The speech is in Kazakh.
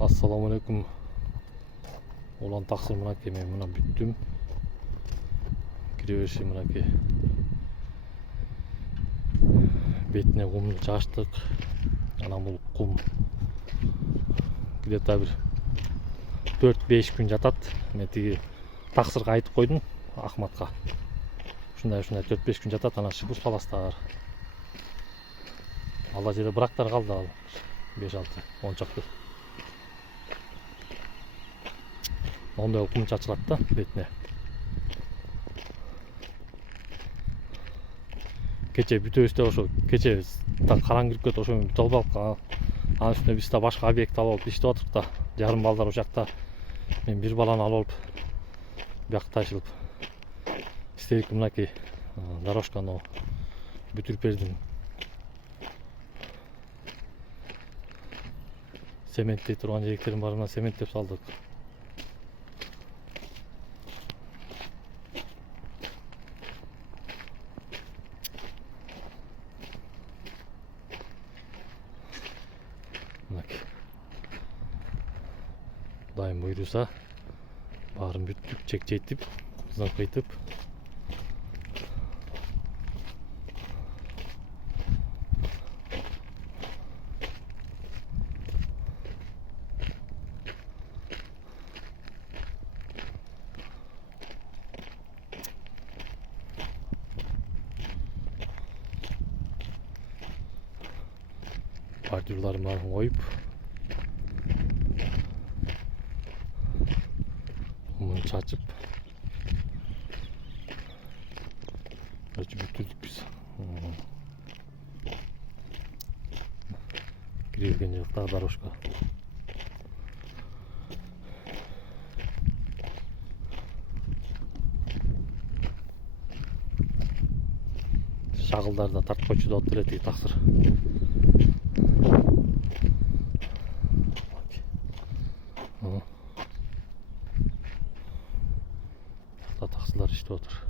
Assalamu alaikum. Olan taksir mınaki men mına büttüm. Gireverişi mınaki. Betine kumunu çaştık. Ana bul kum. Где-то bir 4-5 gün jatat. Men tigi taksirga aytıp koydum Ahmatка. Şunday 4-5 gün jatat, ana şıbız palastar. Alla жерде бырактар калды ал. 5-6 10 чакты. Ондай кум чачылат да бетине. Кече бүтөбүздө ошо кече так караң кирип кетип ошо менен бүтө албадык. Анын үстүнө биз да башка объект алып алып иштеп атырык да. Жарым балдар ошол жакта. Мен бир баланы алып алып бияка ташылып истедик. Мынакей дорожканы бүтүрүп бердим. Sementtey турган жеректердин баарына semenттеп салдык. Дайым буйруса баарын бүттүп, чекчейтип, зыңкыйтып. Бордюрларын баарын коюп, муну чачып бүтүрдүк биз. Кирген жактагы дорожка. Шагылдар да тарткочу да отур эле таксыр. Taksılar işte otur.